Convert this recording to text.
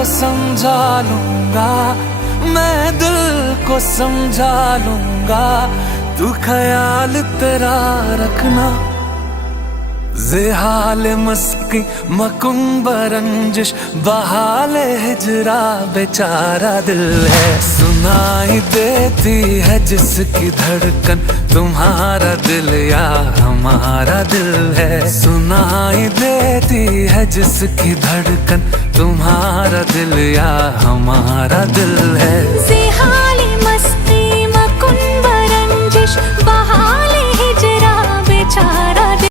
को समझा लूंगा, मैं दिल को समझा लूंगा, तू ख्याल तेरा रखना। ज़ेहाल मस्की मकुम्ब रंजिश बहाल हिजरा बेचारा दिल है। सुनाई देती है जिसकी धड़कन तुम्हारा दिल या हमारा दिल है। सुनाई देती है जिसकी धड़कन तुम्हारा दिल या हमारा दिल है।